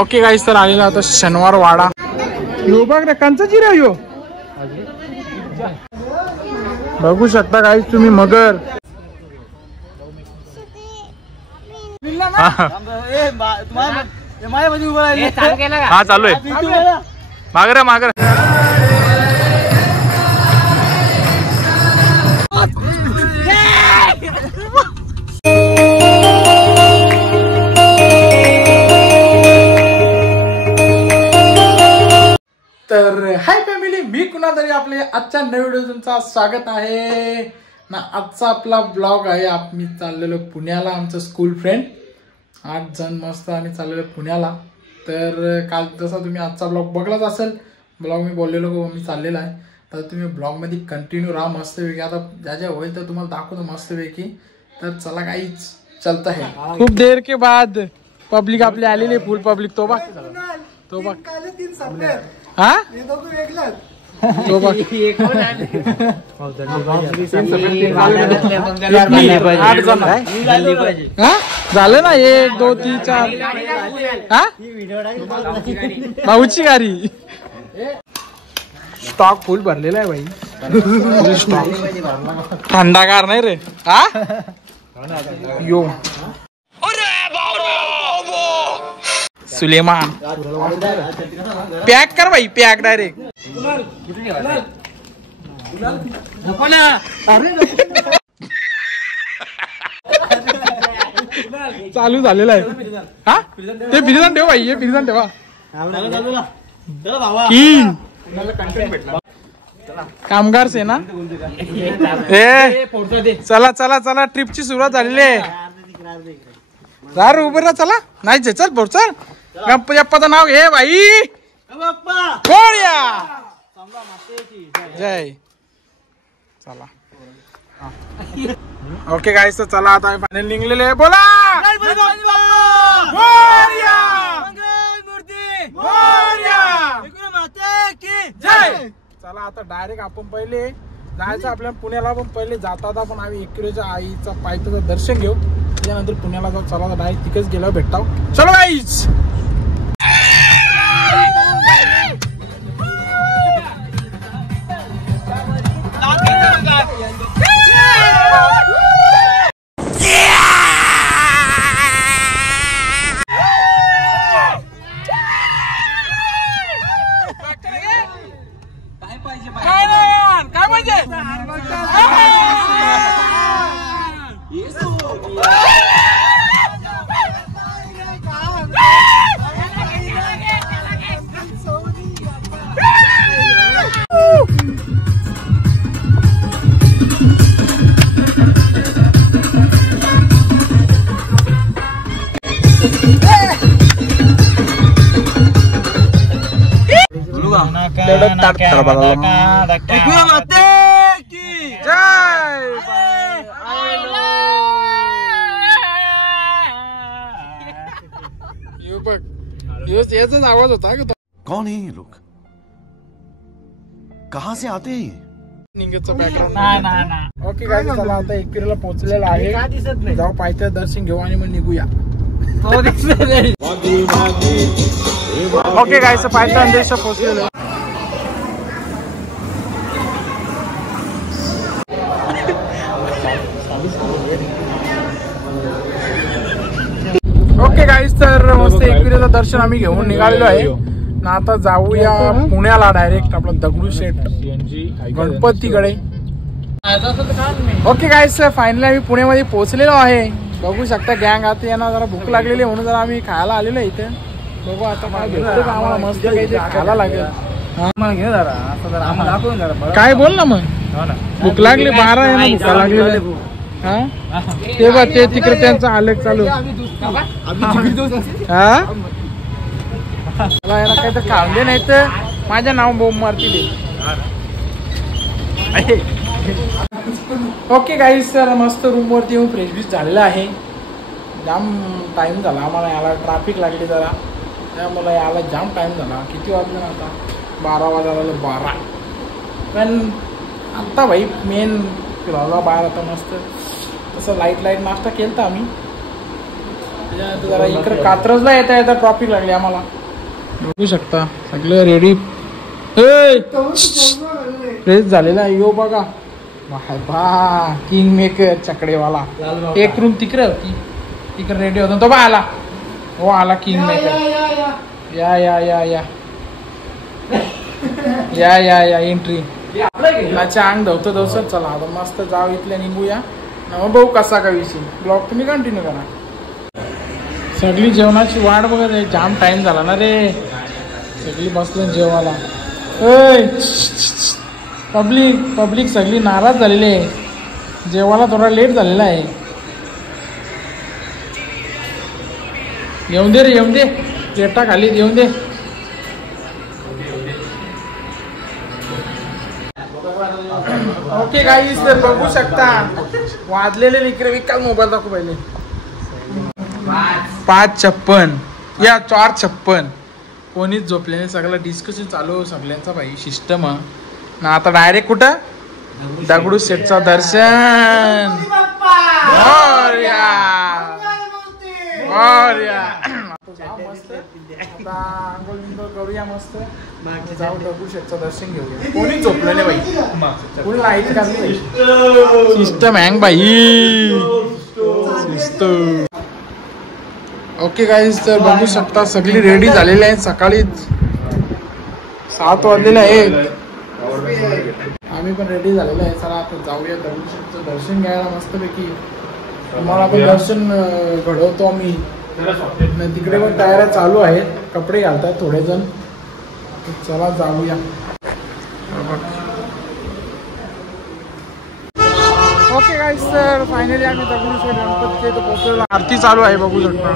Okay गाईस, तर आलेला आता शनिवार वाडा. यो बघ रे, कंचा जिरा यो बघू शकता गाईस तुम्ही. मगर हा चालू आहे. मागर मागर तर हाय फॅमिली, मी कुणाल तरी आपले आजच्या नवीन व्हिडिओ तुमचं स्वागत आहे ना. आजचा आपला ब्लॉग आहे. आम्ही चाललेलो पुण्याला, आमचं स्कूल फ्रेंड 8 जण मस्त आम्ही चाललेलो पुण्याला. तर काल जसा तुम्ही आजचा ब्लॉग बघलाच असेल, ब्लॉग मी बोललेलो मी चाललेला आहे. तर तुम्ही ब्लॉगमध्ये कंटिन्यू राहा मस्तपैकी. आता ज्या ज्या होईल तर तुम्हाला दाखवतो मस्तपैकी. तर चला काहीच चलता है. खूप देर के बाद पब्लिक आपली आलेली, फुल पब्लिक. तो बघ तो बघ हा तो बघ झालं ना. 1 2 3 4 हा भाऊची गाडी. स्टॉक फुल भरलेला आहे भाई. स्टॉक थंडागार नाही रे. हा यो सुलेमान पॅक कर भाई, पॅक डायरेक्ट. चालू झालेला आहे. हा ते फिरजन ठेवा भाई, हे फिरजन ठेवा. कामगार सेना. चला चला चला, ट्रिपची सुरुवात झालेली आहे. जा रे उभे राहा. चला नाही चल बोल. चल गणपती बाप्पाचं नाव घे भाई. जय. चला ओके गाईस, तर चला आता फायनल निघलेले आहे. बोला चला आता डायरेक्ट आपण पहिले जायचं आपल्या पुण्याला. पण पहिले जाता आपण आम्ही एकविरेच्या आईचा पायथ्याचं दर्शन घेऊ, त्यानंतर पुण्याला जाऊ. चला डायरेक्ट तिकडेच गेल्यावर भेटाव. चलो गाईस. याचाच आवाज होता. कौन है ये लोग, कहाँ से आते हैं? निंगेचं बॅकग्राऊंड. ओके गाईस, चला आता एकविरेला पोहोचलेला आहे. जाऊ पायथ्याचं दर्शन घेऊ आणि मग निघूया. ओके गाईस, पायथ्याचं दर्शन पोहोचलेलं. ओके गाईस, तर मस्त एकविरेचं दर्शन आम्ही घेऊन निघालेलो आहे ना. आता जाऊया पुण्याला डायरेक्ट आपला दगडूशेठ गणपतीकडे. ओके गाईस, फायनली आम्ही पुण्यामध्ये पोहोचलेलो आहे. बघू शकता गँग. आता यांना जरा भूक लागलेली म्हणून जरा आम्ही खायला आलेलो आहे इथे. बघू आता काय भेटतं का आम्हाला. मस्त काही खायला लागेल. काय बोल ना मग. भूक लागली 12 यांना भूक लागली. हा ते बघ ते तिकडे त्यांचं आलेख चालू. हा याला काही तर खावले नाही तर माझ्या नाव बोंब मारतील. ओके गाईस, तर मस्त रूम वरती येऊन फ्रेश बीच झालेला आहे. जाम टाइम झाला आम्हाला याला. ट्रॅफिक लागली जरा, त्यामुळे याला जाम टाइम झाला. किती वाजले ना आता? 12 वाजायला 12. पण आत्ता भाई मेन फिरायला बाहेर आता मस्त तसं लाईट नाश्ता केलता आम्ही. त्याच्यानंतर जरा इकडे कात्रजला येता येता ट्रॉफिक लागली आम्हाला. बघू शकता सगळं रेडी रेस झालेला आहे. यो बघा बा किंग मेकर चकडेवाला. एक रूम तिकडे होती तिकडे रेडी होता तो बा आला. हो आला किंग मेकर. या या या या या या या एंट्री नाच्या अंग धवतं धवसत. चला आता मस्त जाऊ इथल्या निघूया. मग भाऊ कसा का विषय ब्लॉग तुम्ही कंटिन्यू करा. सगळी जेवणाची वाट बघत आहे. जाम टाइम झाला ना रे. सगळी बसले जेवायला. पब्लिक सगळी नाराज झालेली आहे. जेवायला थोडा लेट झालेला आहे. येऊन दे रे येऊन दे. पेटा खाली येऊन दे. ओके गाईस तर बघू शकता वाजलेले इकडे विकाल मोबाईल दाखवू पहिले. 5:56 या 4:56. कोणीच झोपले नाही. सगळं डिस्कशन चालू सगळ्यांचा भाई सिस्टम ना. आता डायरेक्ट कुठं दगडू शेठचं दर्शन. आता आंघोळ बिंघोळ करूया मस्त. जाऊ दगडू शेठचं दर्शन घेऊया. कोणीच झोपलं नाही बाई. फुल लाईट काढली. सिस्टम हँग बाई सिस्टम. ओके गाईज तर बघू शकता सगळी रेडी झालेली आहे. सकाळीच 7 वाजलेले आहेत. आम्ही पण रेडी झालेलो आहे. चला आता जाऊया दगडूशेठचं दर्शन घ्यायला मस्तपैकी. तुम्हाला आपण दर्शन घडवतो आम्ही. तिकडे पण तयाऱ्या चालू आहेत. कपडे घालतात थोडे जण. चला जाऊया. ओके गाईस सर फायनली आम्ही दगडूशेठ गणपतीच्या इथं पोहोचलो. आरती चालू आहे बघू शकता.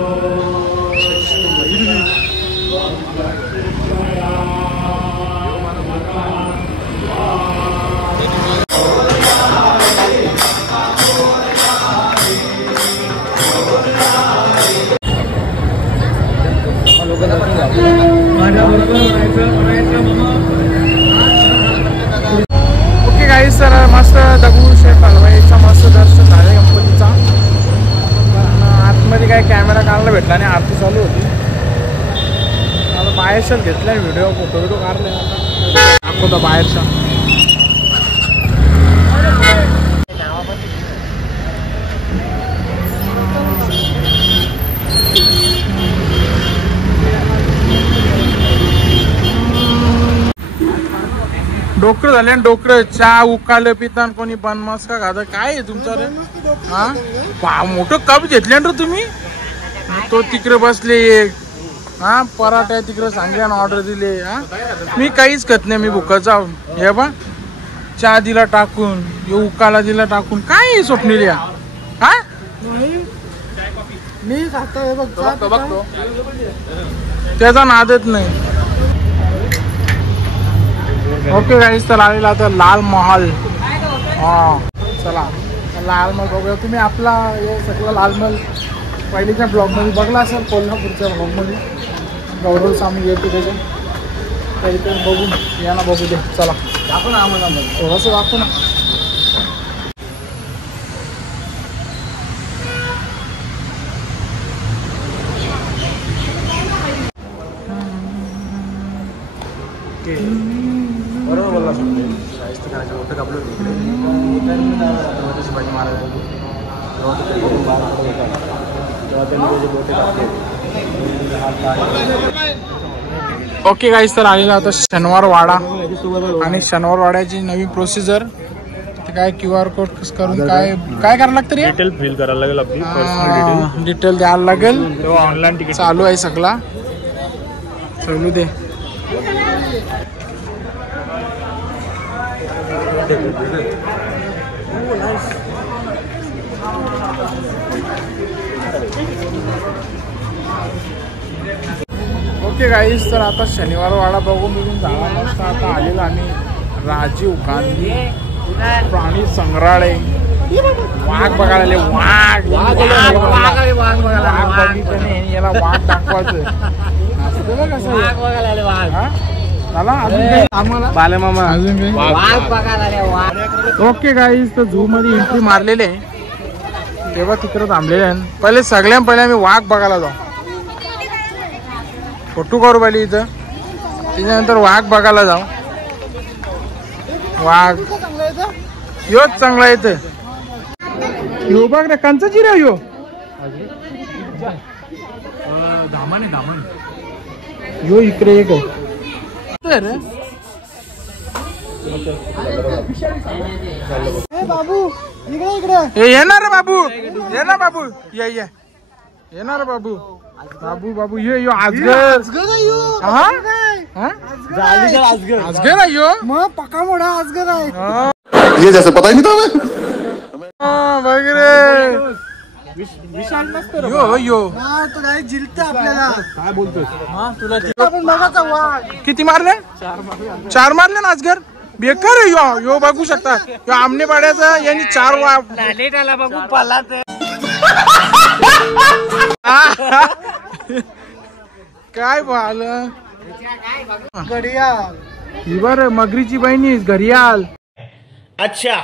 ओके गाईस सर मस्त दगडूशेठ हलवाईचा मस्त दर्शन झालं गणपतीचा. आतमध्ये काय कॅमेरा काढायला भेटला नाही. आरती चालू होती. आता बाहेरच्या घेतला व्हिडिओ फोटो काढले. आता दाखवतो बाहेरच्या. डोकरं झाले आणि डोकरं चहा उकाल पितान कोणी बनमास का खात. काय आहे तुमचं रे. हा मोठं कप घेतले ना तुम्ही. तो तिकडे बसले एक. हा पराठा तिकडे सांगल्या ना ऑर्डर दिले. हा मी काहीच खात नाही. मी भुका जाऊन हे बा चहा दिला टाकून उकाला दिला टाकून. काय आहे स्वप्नील या. हा मी खातो बघतो त्याचा नादच नाही. ओके गाईस तर आलेला आता लाल महल. हा चला लाल महल बघूया. तुम्ही आपला हे सगळं लाल महल पहिलीच्या ब्लॉगमध्ये बघला असेल. कोल्हापूरच्या ब्लॉगमध्ये गौरव स्वामी येतो त्याच्या. तर इथे बघून या ना बघू दे. चला दाखव ना आम्हाला थोडंसं दाखव ना. बरोबर बोलला शाहिस्ते खानाचे मोठं कापलं तिकडे शिवाजी महाराज तेव्हा त्यांनी बोटे कापले. ओके गाईस तर आलेला होता शनिवार वाडा. आणि शनिवार वाड्याची नवीन प्रोसिजर काय QR कोड करून काय काय करायला लागतं रे. डिटेल फिल करायला लागेल. आपली पर्सनल डिटेल द्यायला लागेल. तेव्हा ऑनलाईन तिकीट चालू आहे सगळा. चालू दे. ओके गाईस तर आता शनिवार वाडा बघून झाला मस्त. आता आलेला आम्ही राजीव गांधी प्राणी संग्रहालय. वाघ बघायला आले. वाघ बघितलं याला वाघ दाखवायचं. कसं चला अजून बालमामा अजून ओके गाईज. तर झू मध्ये एंट्री मारलेले आहे तेव्हा तिकडे थांबलेले आहे. पहिले सगळ्यात पहिले आम्ही वाघ बघायला जाऊ. फोटो करू पाहिजे इथं. त्याच्यानंतर वाघ बघायला जाऊ. वाघ योच चांगला येतं. यो बघ रे कंचा चिरा यो यो इकडे एक आहे. बाबू इकडे येणार बाबू. ये ना बाबू. ये येणार बाबू. बाबू बाबू यो आजगर. आजगर आहे यो. मग पक्का मोठा आजगर आहे. ये जैसे पता ही नहीं था मैं. बघ रे विशाल मस्त यो यो तो काय जिलत आपल्याला. काय बोलतोस तुला किती मारले. 4 मारले ना आजगर. बेकार आहे यो. यो बघू शकता यो आमने पाड्याचा यांनी 4 बघू पालात. काय बाल घडियाल ही बर मगरीची बहिणी घडियाल. अच्छा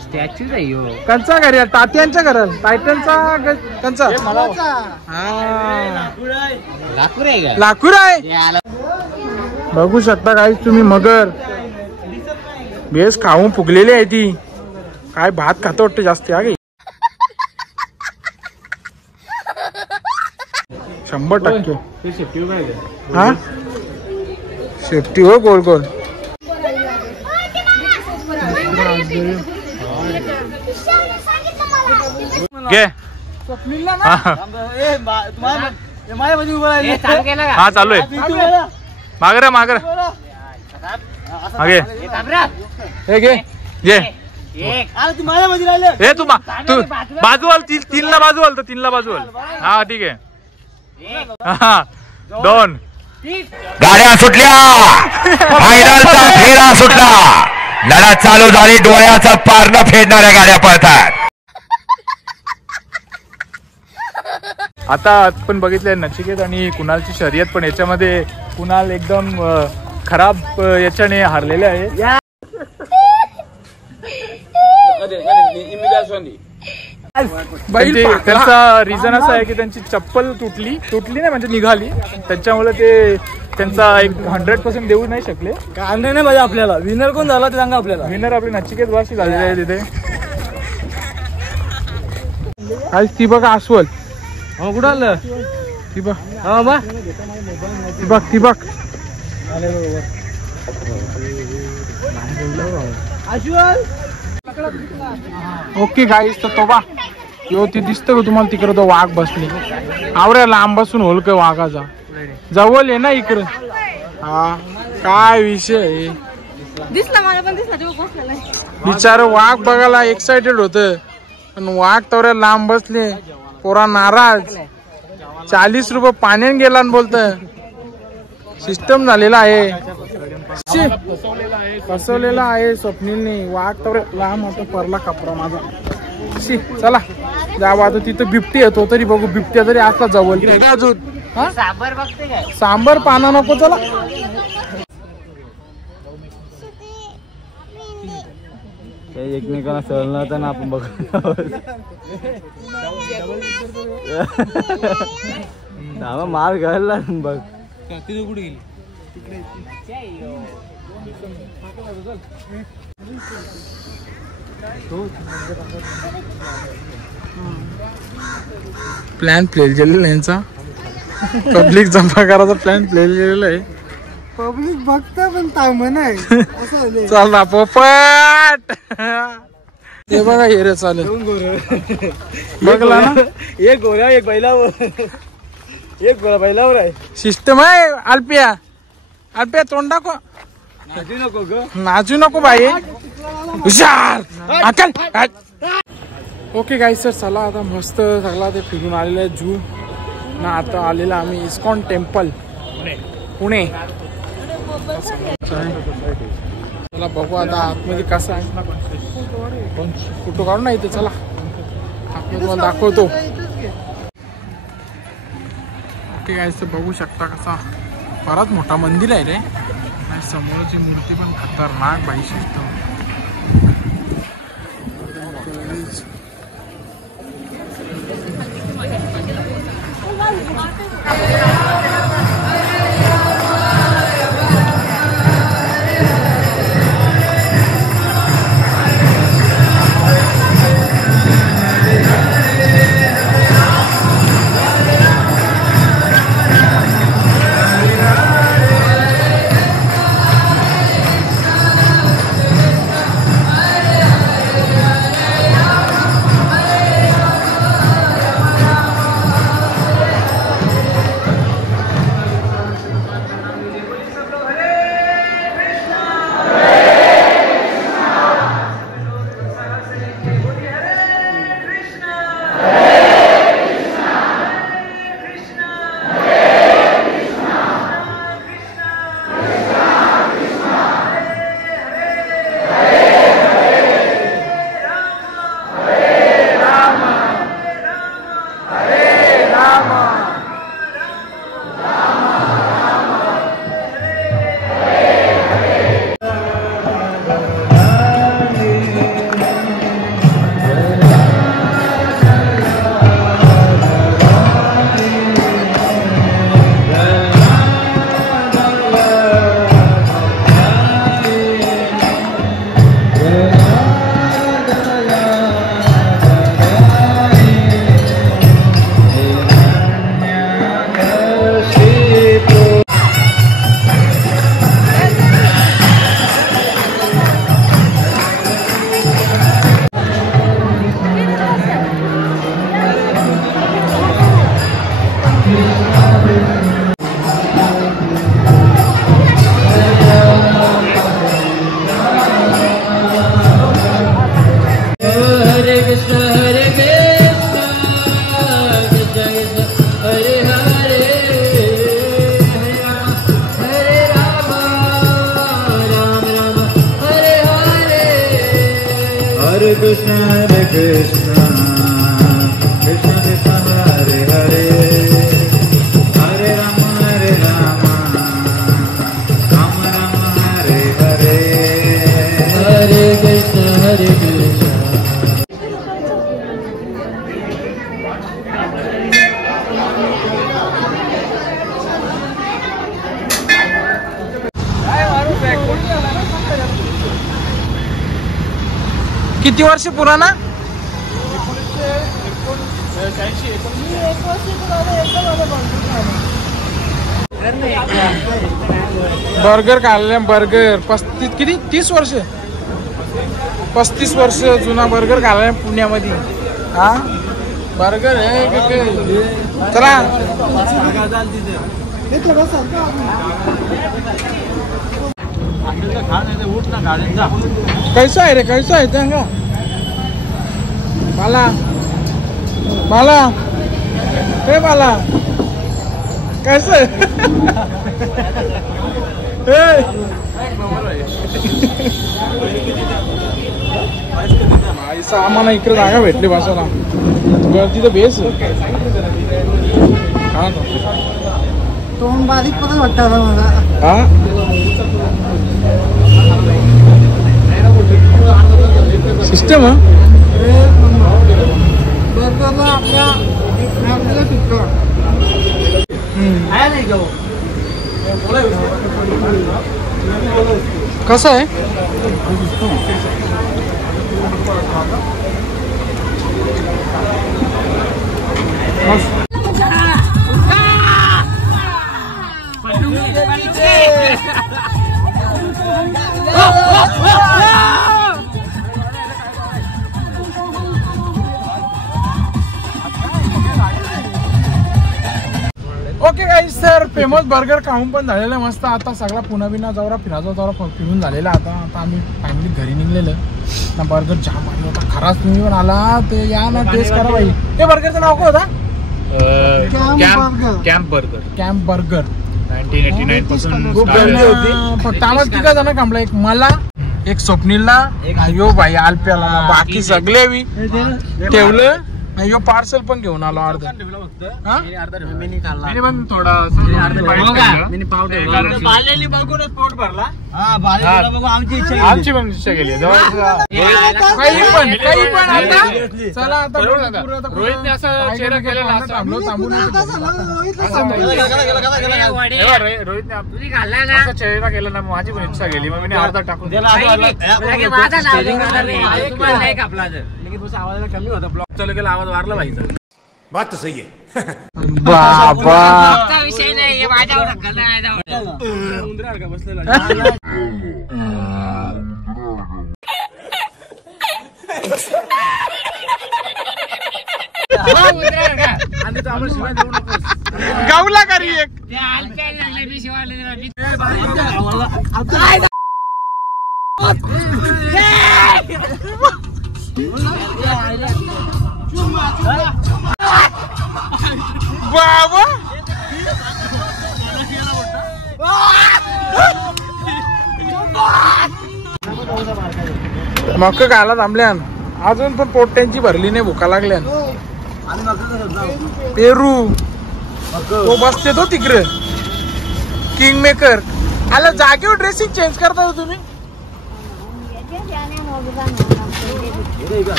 स्टॅच्यू आहे कंचा घडियाल. तात्यांच्या घराल टायटनचा कंचा लाकूर आहे. बघू शकता काही तुम्ही मगर बेस खाऊन फुगलेली आहे ती. काय भात खातो वाटतं जास्त. 100% हा सेफ्टी हो. गोल गोल घे. हा चालू आहे. मागरे मागे हे घे घे. हे तू बाजूवाल 3ला बाजूवाल तर 3ला बाजूवाल. हा ठीक आहे. 2 गाड्या सुटल्या. फायनलचा फेरा सुटला. लढत चालू झाली. डोळ्याचा पारणं फेडणाऱ्या गाड्या पळतात. आता आपण बघितलंय नचिकेत आणि कुणालची शर्यत. पण याच्यामध्ये कुणाल एकदम खराब याच्याने हारलेले आहे. त्यांचा रिझन असा आहे की त्यांची चप्पल तुटली नाही म्हणजे निघाली. त्याच्यामुळे ते त्यांचा 100% देऊ नाही शकले. काय नाही पाहिजे आपल्याला. विनर कोण झाला ते सांगा आपल्याला. विनर आपले नचिकेत वर्षी झालेले आहे तिथे. आज ती बघा अस्वल. हो कुठं आलं ती बघ. हा बा ती बघ ओके गाईस. तर तो बा यो ती दिसतं का तुम्हाला तिकडे तो वाघ बसले. आवऱ्या लांब बसून होल का वाघाचा जवळ आहे ना इकडं. हा काय विषय दिसला मला पण दिसला. बिचार वाघ बघायला एक्साइटेड होत पण वाघ तवऱ्या लांब बसले. पोरा नाराज. 40 रुपये पाण्याने गेला बोलत. सिस्टम झालेला आहे. फसवलेला आहे स्वप्नीलने. वाघ तर लांब होता परला कपडा माझा. चला जाऊ आता. तिथं बिबटी येतो तरी बघू. बिबट्या तरी असला जवळ सांबर पाना नको. चला एकमेकांना सहल नव्हतं ना आपण बघू. मार घालला बघ. तिथे कुठे गेली प्लॅन फेल केलेला यांचा. पब्लिक जमा करायचा प्लॅन फेल केलेला आहे. पब्लिक बघता पण थांब नाही. चल ना पोपट. ते बघा हेरे चालेल. बघला ना. एक गोऱ्या एक बैलावर. एक गोरा बैलावर आहे. सिस्टम आहे. अल्पिया तोंड दाखव. नाचू नको बाई. हुशार. ओके गाईस सर चला आता मस्त सगळा ते फिरून आलेलं आहे झू ना. आता आलेला आम्ही इस्कॉन टेम्पल पुणे. चला बघू आता आतमध्ये कसं आहे. फोटो काढू ना इथे. चला आतमध्ये तुम्हाला दाखवतो. ओके गाईस, तर बघू शकता कसा बराच मोठा मंदिर आहे रे आणि समोरची मूर्ती पण खतरनाक वैशिष्ट्य. किती वर्ष पुराणा? बर्गर खाल्ले, बर्गर 30 वर्ष 35 वर्ष जुना बर्गर खाल्ला पुण्यामध्ये. हा बर्गर आहे. चला कैसा आहे रे, कैसा आहे सांगा मला. मला हे मला कैसा आहे? आम्हाला इकडे जागा भेटली बसायला, गर्दी तर बेस. तोंड बारीक पण वाटतं मला. हा सिस्टम कसं आहे? ओके गाईस, तर फेमस बर्गर खाऊन पण झालेलं आहे मस्त. आता सगळा पुन्हा बिना जवरा फिराचा जवरा फिरून झालेला. आता आम्ही फायनली घरी निघलेलं ना. बर्गर जाम आला होता खराच. तुम्ही पण आला ते या ना, टेस्ट करा बाई. हे बर्गरचं नाव काय होता? Camp burger. कॅम्प बर्गर 1989 पासून खूप गर्दी होती. फक्त आम्हाला तिघा जण कामला, एक मला, एक स्वप्नीलला, अयो भाई आलप्याला, बाकी सगळे मी ठेवलं. नाही यो पार्सल पण घेऊन आलो अर्धा. हा? मी पण थोडा आमची पण इच्छा केली काही पण आता चला आता रोहितने असं चेहरा केलेला रोहितने चेहरा केला ना माझी पण इच्छा केली मग मी अर्धा टाकून कमी होता ब्लॉक चालू केला आवाज वारला पाहिजे. बात तो सही है. बाबा विषय नाही माझ्यावर गावला करी एक बाबा मक्क खायला थांबल्यान अजून पण पोट त्यांची भरली नाही भुका लागल्यान. पेरू तो बसते तो तिकडे किंग मेकर आला जागेवर ड्रेसिंग चेंज करता तुम्ही.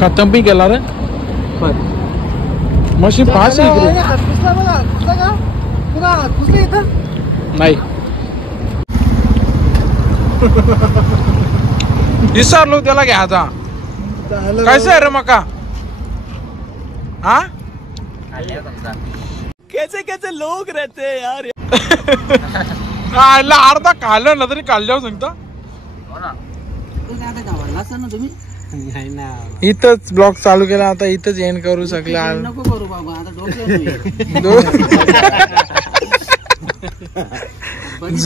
खतम भी केला रे मशीन फास्ट नाही विसरलो त्याला घ्यायचा कैसे आहे रे मका. हा कैसे कैसे लोग रहते यार. अर्धा खाल्लं ना तरी काढल्यावर सांगता इथंच ब्लॉग चालू केला आता इथंच एंड करू शकला. नको करू बाबा आता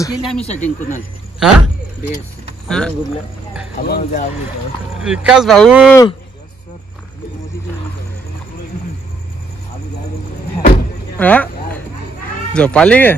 केली आम्ही सेटिंग कुणाल. हा विकास भाऊ झोपाली गे